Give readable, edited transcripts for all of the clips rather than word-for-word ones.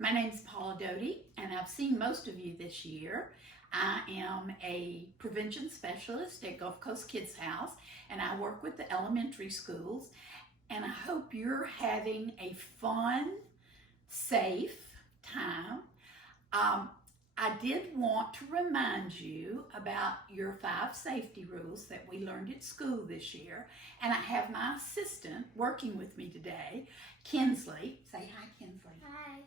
My name's Paula Doty, and I've seen most of you this year. I am a prevention specialist at Gulf Coast Kids House, and I work with the elementary schools. And I hope you're having a fun, safe time. I did want to remind you about your 5 safety rules that we learned at school this year. And I have my assistant working with me today, Kinsley. Say hi, Kinsley. Hi.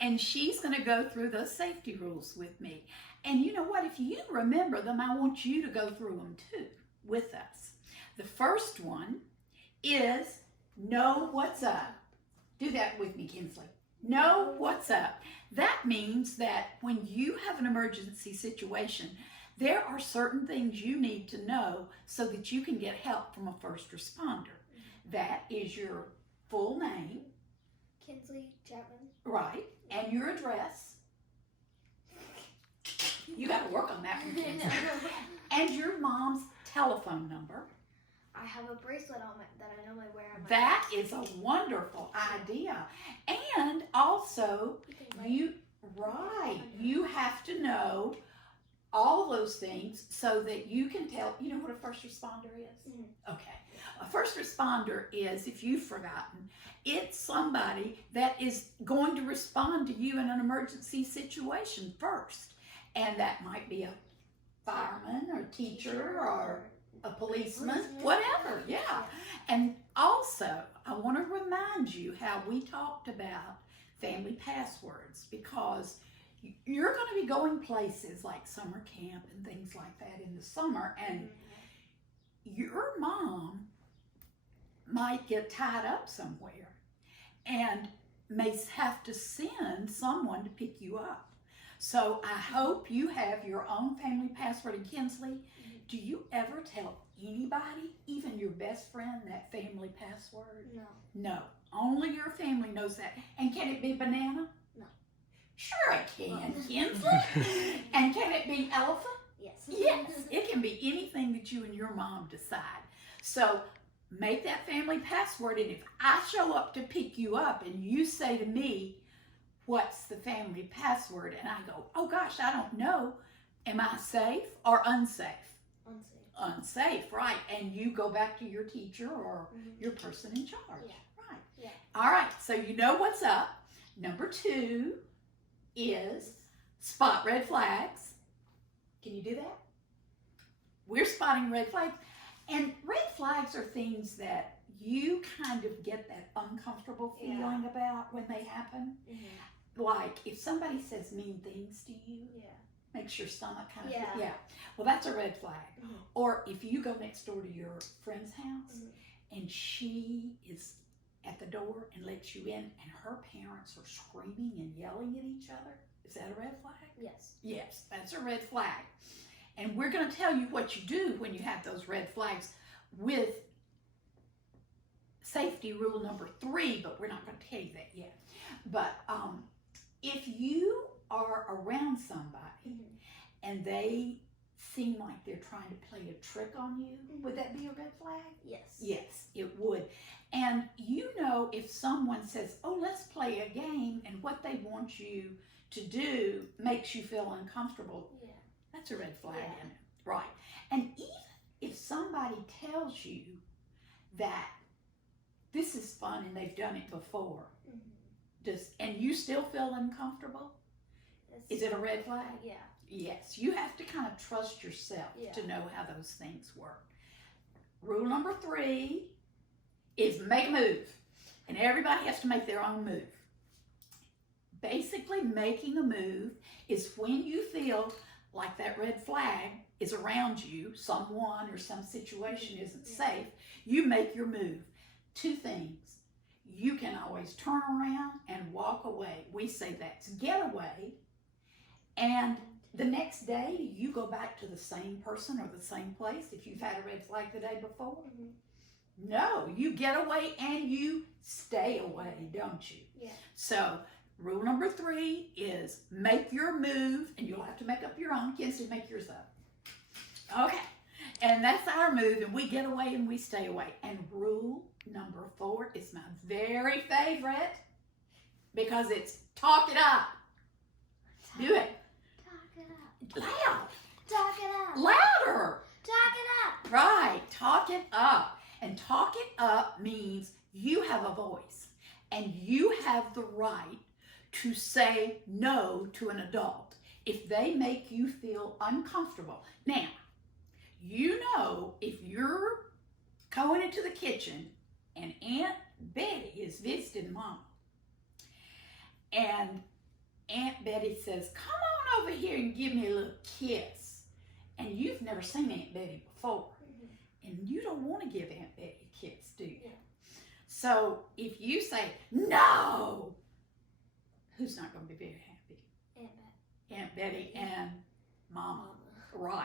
And she's going to go through those safety rules with me. And you know what? If you remember them, I want you to go through them too with us. The first one is know what's up. Do that with me, Kinsley. Know what's up. That means that when you have an emergency situation, there are certain things you need to know so that you can get help from a first responder. That is your full name. Kinsley Chapman. Right. And your address. You got to work on that one, Kinsley. And your mom's telephone number. I have a bracelet on that I normally wear on my That is a wonderful idea. And also, you have to know all those things so that you can tell. You know what a first responder is? Mm-hmm. Okay. A first responder is, if you've forgotten, it's somebody that is going to respond to you in an emergency situation first. And that might be a fireman or teacher or a policeman, whatever, yeah. And also, I want to remind you how we talked about family passwords, because you're going to be going places like summer camp and things like that in the summer, and your mom might get tied up somewhere and may have to send someone to pick you up. So I hope you have your own family password. And Kinsley, do you ever tell anybody, even your best friend, that family password? No. No. Only your family knows that. And can it be banana? No. Sure it can, Kinsley. And can it be elephant? Yes. Yes. It can be anything that you and your mom decide. So make that family password, and if I show up to pick you up and you say to me, what's the family password? And I go, oh gosh, I don't know. Am I safe or unsafe? Unsafe. Unsafe, right. And you go back to your teacher or your person in charge. Yeah. Right. Yeah. All right, so you know what's up. Number 2 is spot red flags. Can you do that? We're spotting red flags. And red flags are things that you kind of get that uncomfortable feeling about when they happen. Mm-hmm. Like if somebody says mean things to you, makes your stomach kind of, well, that's a red flag. Mm-hmm. Or if you go next door to your friend's house and she is at the door and lets you in and her parents are screaming and yelling at each other, is that a red flag? Yes. Yes, that's a red flag. And we're going to tell you what you do when you have those red flags with safety rule number 3, but we're not going to tell you that yet. But if you are around somebody and they seem like they're trying to play a trick on you, would that be a red flag? Yes. Yes, it would. And you know, if someone says, oh, let's play a game, and what they want you to do makes you feel uncomfortable, that's a red flag, isn't it? Right. And even if somebody tells you that this is fun and they've done it before, and you still feel uncomfortable, is it a red flag? Yeah. Yes, you have to kind of trust yourself to know how those things work. Rule number 3 is make a move. And everybody has to make their own move. Basically, making a move is when you feel like that red flag is around you, someone or some situation isn't safe, you make your move. 2 things. You can always turn around and walk away. We say that's get away. And the next day, you go back to the same person or the same place if you've had a red flag the day before. No, you get away and you stay away, don't you? Yeah. So rule number 3 is make your move, and you'll have to make up your own. Kinsley, make yours up. Okay, and that's our move, and we get away and we stay away. And rule number 4 is my very favorite. because it's talk it up. Do it. Talk it up. Loud. Talk it up. Louder. Talk it up. Right. Talk it up. And talk it up means you have a voice and you have the right to say no to an adult if they make you feel uncomfortable. Now, you know, if you're going into the kitchen and Aunt Betty is visiting Mama, and Aunt Betty says, come on over here and give me a little kiss, and you've never seen Aunt Betty before, and you don't want to give Aunt Betty a kiss, do you? Yeah. So if you say, no, who's not going to be very happy? Aunt Betty and Mama. Right.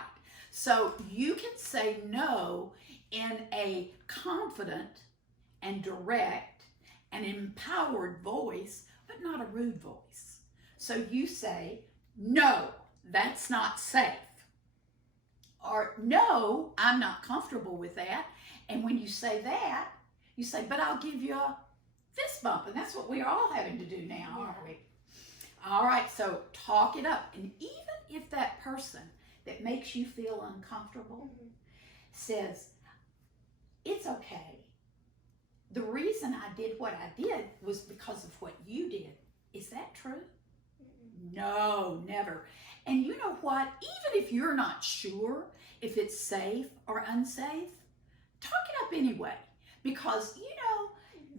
So you can say no in a confident and direct and empowered voice, but not a rude voice. So you say, no, that's not safe. Or no, I'm not comfortable with that. And when you say that, you say, but I'll give you a fist bump. And that's what we're all having to do now, aren't we? All right, so talk it up. And even if that person that makes you feel uncomfortable says, it's okay. The reason I did what I did was because of what you did. Is that true? No, never. And you know what? Even if you're not sure if it's safe or unsafe, talk it up anyway. Because, you know,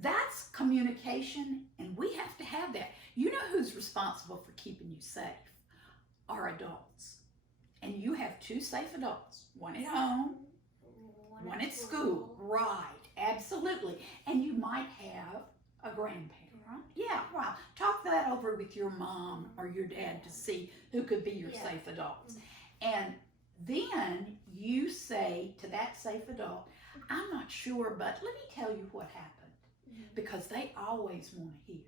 that's communication and we have to have that. You know who's responsible for keeping you safe? Are adults. And you have two safe adults. One at home, one at school. Right, absolutely. And you might have a grandparent. Yeah, wow. Talk that over with your mom or your dad to see who could be your safe adults. And then you say to that safe adult, I'm not sure, but let me tell you what happened. Because they always want to hear.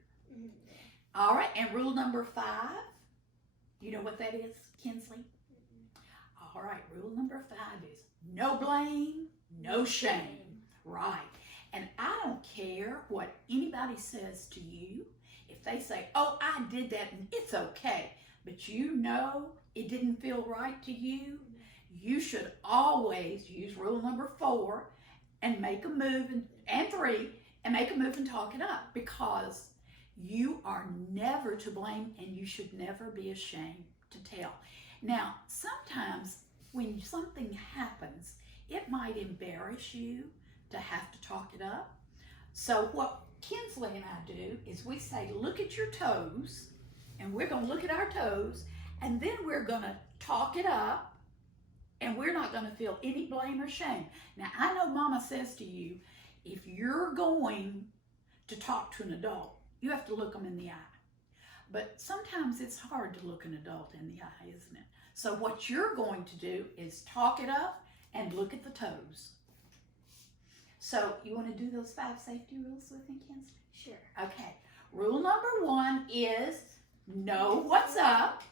All right, and rule number 5, you know what that is, Kinsley? All right, rule number 5 is no blame, no shame. Right. And I don't care what anybody says to you. If they say, oh, I did that and it's okay, but you know it didn't feel right to you, you should always use rule number 4 and make a move, and 3, and make a move and talk it up, because you are never to blame and you should never be ashamed to tell. Now, sometimes when something happens, it might embarrass you to have to talk it up. So what Kinsley and I do is we say, look at your toes, and we're going to look at our toes, and then we're going to talk it up, and we're not going to feel any blame or shame. Now, I know Mama says to you, if you're going to talk to an adult, you have to look them in the eye. But sometimes it's hard to look an adult in the eye, isn't it? So what you're going to do is talk it up and look at the toes. So you want to do those 5 safety rules with me, Kinsley? Sure. Okay. Rule number 1 is know what's up.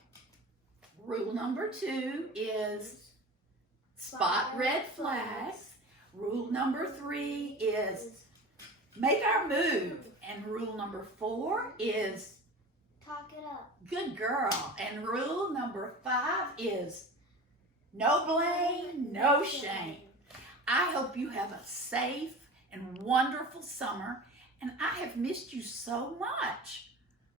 Rule number 2 is spot red flags. Rule number 3 is make our move. And rule number 4 is talk it up. Good girl. And rule number 5 is no blame, no shame. I hope you have a safe and wonderful summer, and I have missed you so much.